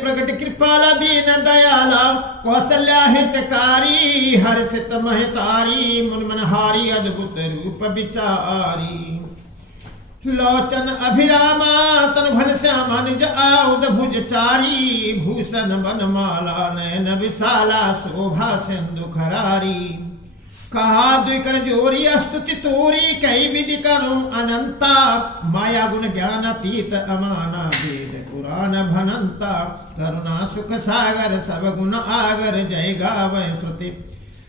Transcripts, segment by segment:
प्रगट कृपाला दीन दयाला कौशल्या हितकारी हर्षित महतारी मुनमनहारी अद्भुत रूप विचारी लोचन अभिरामा तन घनश्याम निज आउद भुज चारी भूषण बनमाला नयन विशाला शोभा सिंधु खरारी कहा द्विकर जोरी स्तुति तोरी कई विधि करूं अनंता माया गुण ज्ञान अतीत अमाना वेद पुराण भनंता करुणा सुख सागर सब गुण आगर जय गावै श्रुति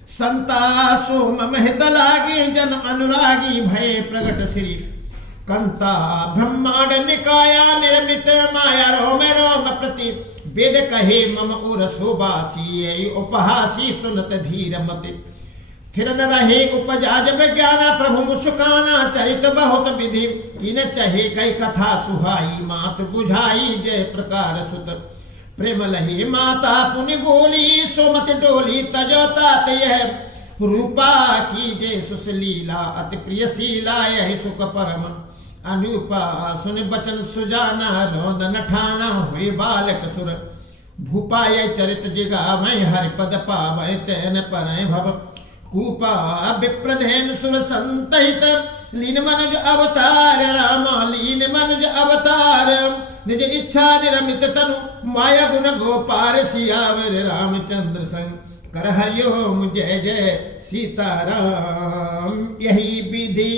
संता सोम महित लागी जन अनुरागी भय प्रगट श्री कंता ब्रह्मांड निकाया निर्मित माया रोम रोम प्रति वेद कहे मम उर शोभासी उपहासी सुनत धीर मति फिर न रहे उपजा जब ज्ञाना प्रभु मुस्काना चरित बहुत विधि किन चहे कई कथा सुहाई मात बुझाई जय प्रकार सुत प्रेम लही माता पुनि बोली सोमत डोली तजोता यह रूपा की जय सुशीला अति प्रिय शीला यह सुख परम अनुपा सुन बचन सुजाना रोदन ठाना हुए बालक सुर भूपा ये चरित जिगा मैं हरि पद पावै तेन परय भव कूपा विप्रधेन सुर संतहित लीन मनुज अवतार रामा लीन मनुज अवतार निज इच्छा निरमित तनु माया गुण गोपार सियावर रामचंद्र संग कर हरिओम जय जय सीताराम यही विधि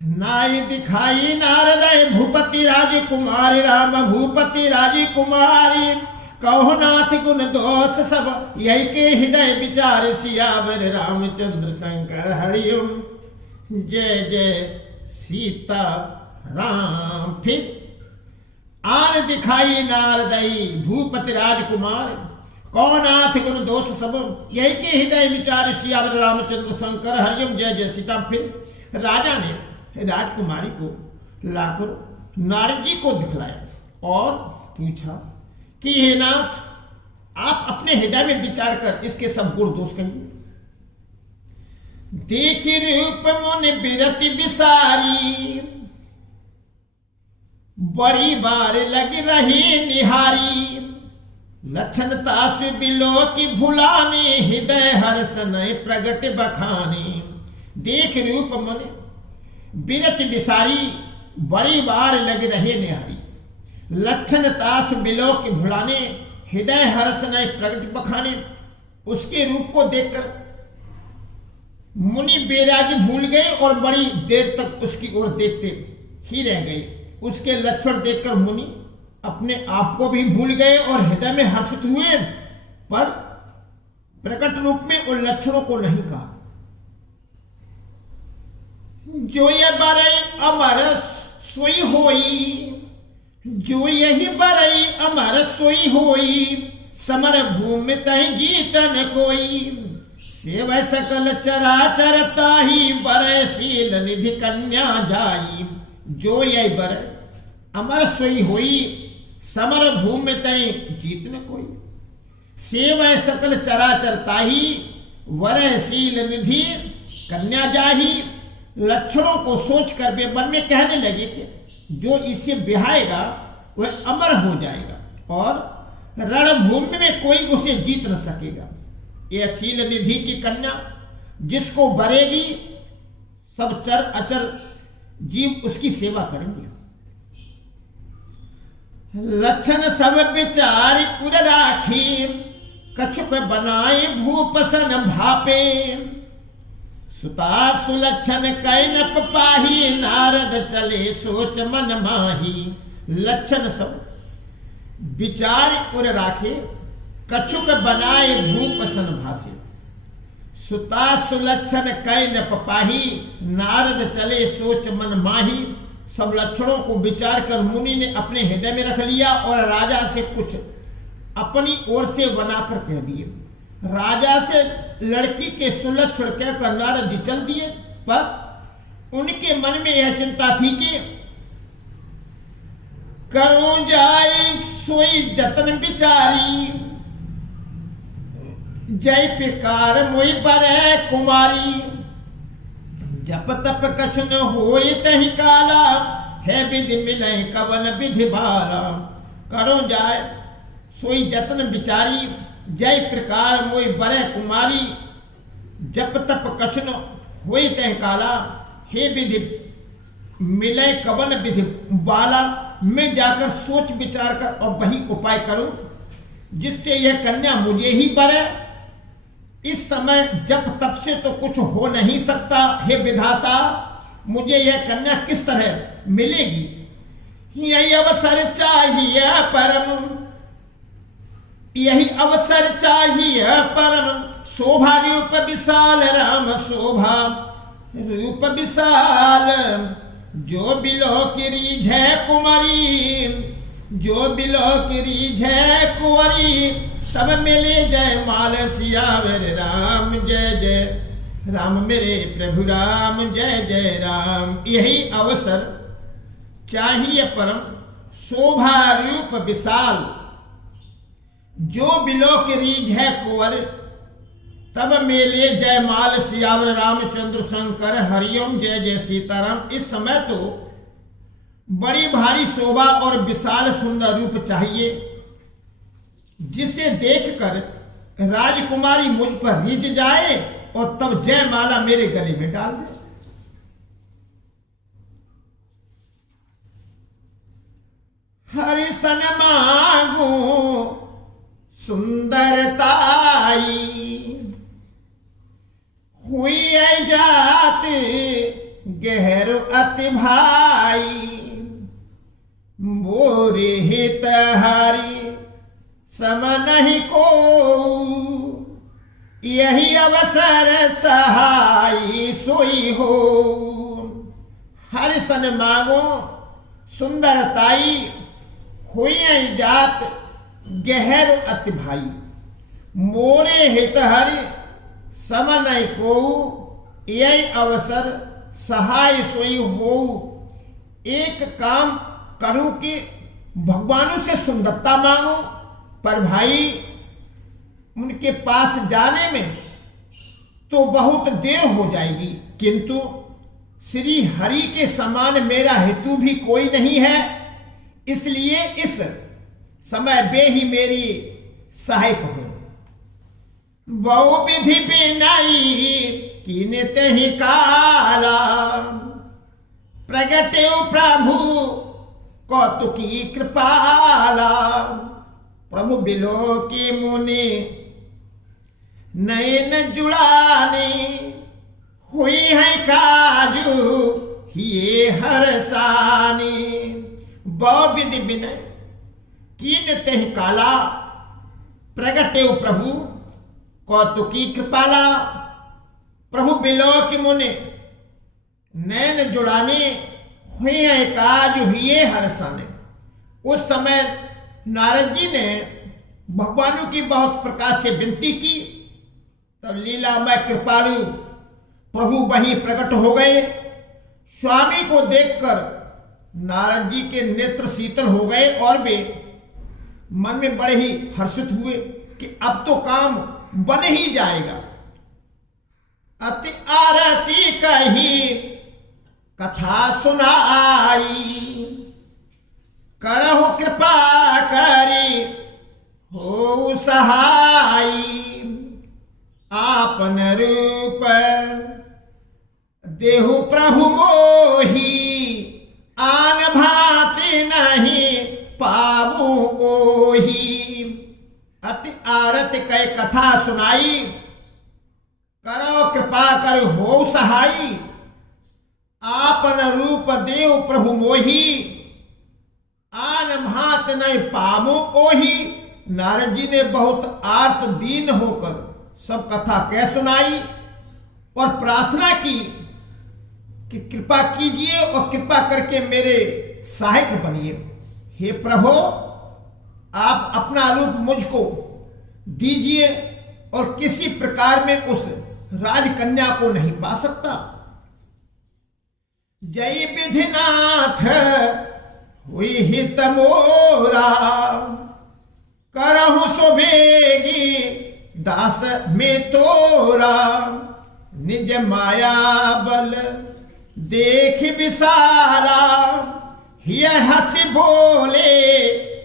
नाई दिखाई नारदय भूपति राजकुमारी राम भूपति राजकुमारी कहो नाथ गुण दोष सब यही के हृदय विचार सियावर रामचंद्र शंकर हरिओम जय जय सीता राम। फिर आन दिखाई नारदई भूपति राजकुमार कहो नाथ गुण दोष सब यही के हृदय विचार सियावर रामचंद्र शंकर हरिओम जय जय सीता। फिर राजा ने राजकुमारी को लाकर नारद जी को दिखलाया और पूछा कि हे नाथ आप अपने हृदय में विचार कर इसके सब गुण दोष कहिए। देखी रूप मुनि बिरति बिसारी बड़ी बार लग रही निहारी लक्षण तास बिलो की भुलाने हृदय हर्ष नय प्रगट बखाने। देख रूप मुनि बिरति बिसारी बड़ी बार लग रहे निहारी लक्षण तास बिलो के भुलाने हृदय हर्ष नय प्रगट बखाने। उसके रूप को देखकर मुनि बेराग भूल गए और बड़ी देर तक उसकी ओर देखते ही रह गए। उसके लक्षण देखकर मुनि अपने आप को भी भूल गए और हृदय में हर्षित हुए पर प्रकट रूप में उन लक्षणों को नहीं कहा। जो ये बरई अमर सोई होई जो यही बरई अमर सोई होई समर भूमि तहि जीतन कोई सेव सकल चराचर ताही बरय शील निधि कन्या जाई। जो यही बरई अमर सोई होई समर भूमि तहि जीतन कोई सेव सकल चराचर ताही वरय शील निधि कन्या जाही। लक्षणों को सोचकर वे मन में कहने लगे कि जो इसे बिहाएगा वह अमर हो जाएगा और रणभूमि में कोई उसे जीत न सकेगा। यह शील निधि की कन्या जिसको बरेगी सब चर अचर जीव उसकी सेवा करेंगे। लक्षण सब विचार उर राखी कछुक बनाए भूपसन भापे सुता सुलक्षण कैनप पाही नारद चले सोच मन माही। लक्षण सब विचार उर राखे कछुक बनाए भूपसन भासे सुता सुलक्षण कैनप पाही नारद चले सोच मन माही। सब लक्षणों को विचार कर मुनि ने अपने हृदय में रख लिया और राजा से कुछ अपनी ओर से बनाकर कह दिए। राजा से लड़की के सुलक्षण कहकर नारद जी चल दिए पर उनके मन में यह चिंता थी कि करो जाए सोई जतन बिचारी जय प्रकार मोई बरे कुमारी जप तप कछु न होई तहि काला है विधि मिले कवन विधि बाला करो जाय सोई जतन बिचारी, जय प्रकार मोई बरे कुमारी, जप तप कछन होई तह काला, हे विधि मिले कवन विधि बाला। मैं जाकर सोच विचार कर और वही उपाय करूं जिससे यह कन्या मुझे ही बरे। इस समय जप तप से तो कुछ हो नहीं सकता, हे विधाता मुझे यह कन्या किस तरह मिलेगी। यही अवसर चाहिए परम, यही अवसर चाहिए परम, शोभा रूप विशाल राम शोभा रूप विशाल। जो बिलो की रीझ है कुमारी, जो बिलो की रीझ है कुंवरी, तब मिले जय माल सियावर राम जय जय राम, मेरे प्रभु राम जय जय राम। यही अवसर चाहिए परम, शोभा रूप विशाल। जो बिलो की रीझ है कुंवर, तब मेले जय माल सियावर रामचंद्र शंकर हरिओम जय जय सीताराम। इस समय तो बड़ी भारी शोभा और विशाल सुंदर रूप चाहिए, जिसे देखकर राजकुमारी मुझ पर रीझ जाए और तब जय माला मेरे गले में डाल दे। हरि सन मांगू सुंदरताई, हुई जात गहर अति भाई, मोरे हित हरि सम नहीं को, यही अवसर सहाय सोई हो। हर सन मांगो सुंदरताई, हुई जात गहर अति भाई, मोरे हित हरि सम नहीं को, यही अवसर सहाय सोई हो। एक काम करूं कि भगवानों से सुंदरता मांगो, पर भाई उनके पास जाने में तो बहुत देर हो जाएगी, किंतु श्री हरि के समान मेरा हेतु भी कोई नहीं है, इसलिए इस समय वे ही मेरी सहायक हो। बहु विधि बिनाई कीनत ही काला, प्रगटे प्रभु कौतुकी कृपाला। प्रभु बिलो की मुनि नयन जुड़ानी, हुई है काजू ये हरसानी। बहु विधि बिनय कीनत ही काला, प्रगटे प्रभु कौतुकी कृपाला। प्रभु बिलो की मुनि नैन जुड़ाने, हुए काज हुए हरसाने। उस समय नारद जी ने भगवानों की बहुत प्रकार से विनती की, तब लीलामय कृपालु प्रभु वहीं प्रकट हो गए। स्वामी को देखकर नारद जी के नेत्र शीतल हो गए और वे मन में बड़े ही हर्षित हुए कि अब तो काम बन ही जाएगा। अति आरती कही कथा सुनाई, करहु कृपा करी हो सहाई। आपन रूप देहु प्रभु मोही, आन भांति नहीं पाबू ओही। अति आरत कै कथा सुनाई, करो कृपा कर हो सहाई। आपन रूप देव प्रभु मोही, आन भांत नहीं पाबू ओही। नारद जी ने बहुत आर्त दीन होकर सब कथा कह सुनाई और प्रार्थना की कि कृपा कीजिए और कृपा करके मेरे सहायक बनिए। हे प्रभु, आप अपना रूप मुझको दीजिए और किसी प्रकार में उस राजकन्या को नहीं पा सकता। जय विधिनाथ हुई हित मोरा, करहु सुभेगी दास में तोरा। निज माया बल देख विसारा, यह हंसी बोले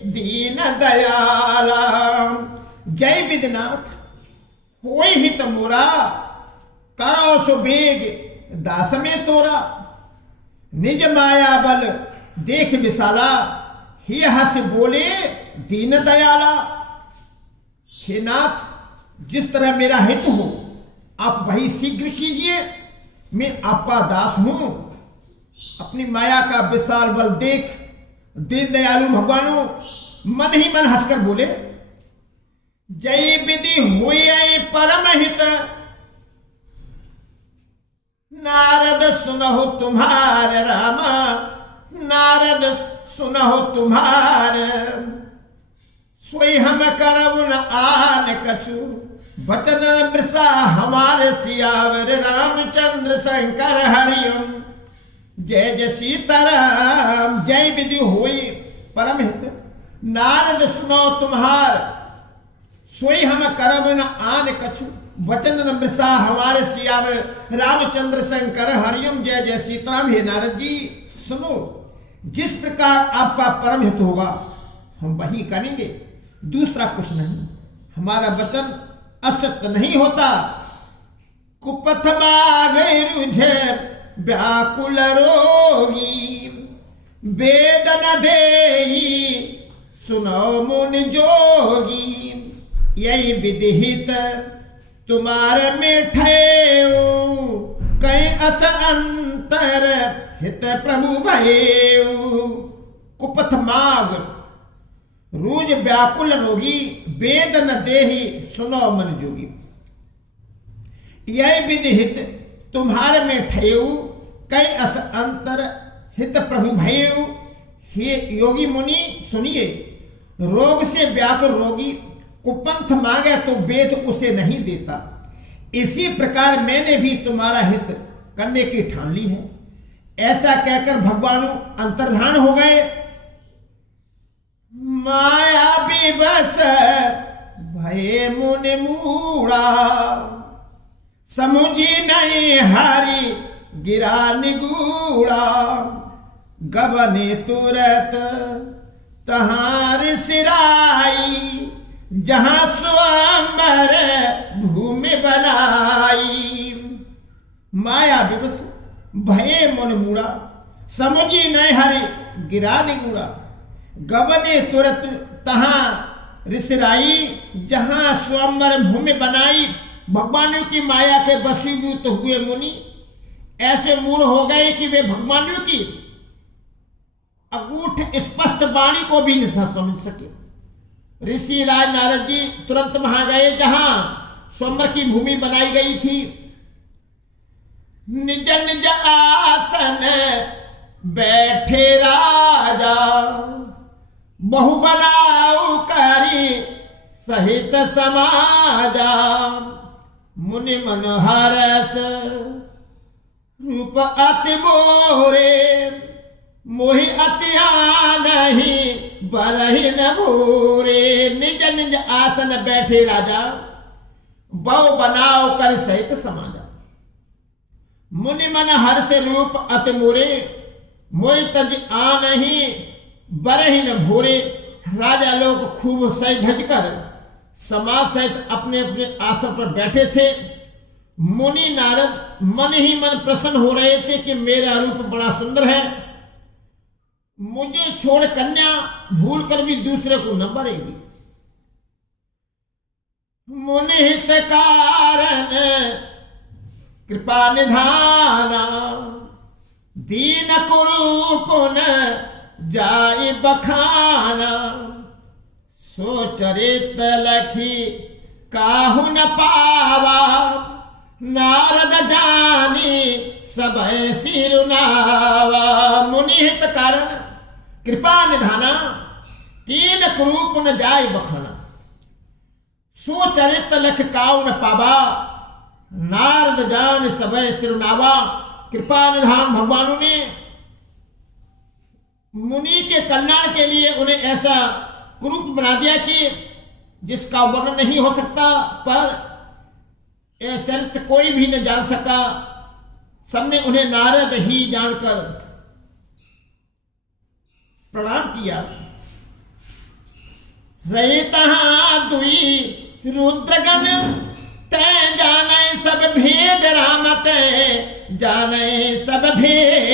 दी दयाला। जय विद्यनाथ होय हित मोरा, करो सो बेग दास में तोरा। निज माया बल देख विशाला, ही हंस बोले दीन दयाला। हे नाथ, जिस तरह मेरा हित हो आप वही शीघ्र कीजिए, मैं आपका दास हूं। अपनी माया का विशाल बल देख दीन दयालु भगवानु मन ही मन हंसकर बोले, जय विधि हुई परम हित, नारद सुनहो तुम्हार रामा, नारद सुनहो तुम्हार। सोई हम करब न आन कछु, बचन मृषा हमारे सियावर। रामचंद्र शंकर हरिओम, जय जय सीताराम। जय विधि होई परम हित, नारद सुनो तुम्हार। सोई हम करब न आन कछु, वचन मृषा हमारे सियावर। रामचंद्र शंकर हरिओम, जय जय सीताराम। हे नारद जी सुनो, जिस प्रकार आपका परम हित होगा हम वही करेंगे, दूसरा कुछ नहीं। हमारा वचन असत्य नहीं होता। कुपथ मागे रुझे व्याकुल रोगी, वेदन देही सुनो मुनि जोगी। यही विधिहित तुम्हारे मिठे, कहीं अस अंतर हित प्रभु भयेऊ। कुपथ माग रूज व्याकुल रोगी, वेदन देही सुनो मन जोगी। यही विधि हित तुम्हारे में ठेऊ, कई अस अंतर हित प्रभु भयेऊ। हे योगी मुनि सुनिए, रोग से व्याकुल रोगी कुपंथ मांगे तो वेद उसे नहीं देता। इसी प्रकार मैंने भी तुम्हारा हित करने की ठान ली है। ऐसा कहकर भगवान अंतर्धान हो गए। माया विवश भये मुनि मूढ़ा, समुझी नहीं हरि गिरा निगूढ़ा। गबने तुरत तहार सिराई, जहां स्वयंवर भूमि बनाई। माया विवश भये मन मूढ़ा, समुझी नहीं हरि गिरा निगूढ़ा। गबने तुरत तहां रिसराई, जहां स्वयंवर भूमि बनाई। भगवानों की माया के वशीभूत हुए मुनि ऐसे मूढ़ हो गए कि वे भगवानों की अगूठ स्पष्ट वाणी को भी नहीं समझ सके। ऋषि राज नारद जी तुरंत वहां गए जहां स्वयंवर की भूमि बनाई गई थी। निज निज आसन बैठे राजा, बहु बनाऊ करी सहित समाजा। मुनि मनोहरस रूप अति मोरे, मोहि अतिया नहीं बलहि न भूरे। निज निज आसन बैठे राजा, बहु बनाओ कर सहित समाजा। मुनि मन हर्ष रूप अति मोरे, मोहि तज आ नहीं बरहि न भूरे। राजा लोग खूब सज धज कर समाज सहित अपने अपने आसन पर बैठे थे। मुनि नारद मन ही मन प्रसन्न हो रहे थे कि मेरा रूप बड़ा सुंदर है, मुझे छोड़ कन्या भूल कर भी दूसरे को न बरेगी। मुनि हित कारण कृपा निधाना, दीन कुरूप न जाई बखाना। सो चरित लखी काहू न पावा, नारद जानी सब सिरुनावा। मुनि हित कारण कृपा निधाना, तीन कुरूप न जाय बखाना। सो चरित लख काहू न पावा, नारद जान सब सिरुनावा। कृपा निधान भगवानों ने मुनि के कल्याण के लिए उन्हें ऐसा कुरूप बना दिया कि जिसका वर्णन नहीं हो सकता, पर यह चरित्र कोई भी न जान सका। सबने उन्हें नारद ही जानकर प्रणाम किया। रही तहां दुई रुद्रगन तै जाने सब भेद राम ते जाने सब भेद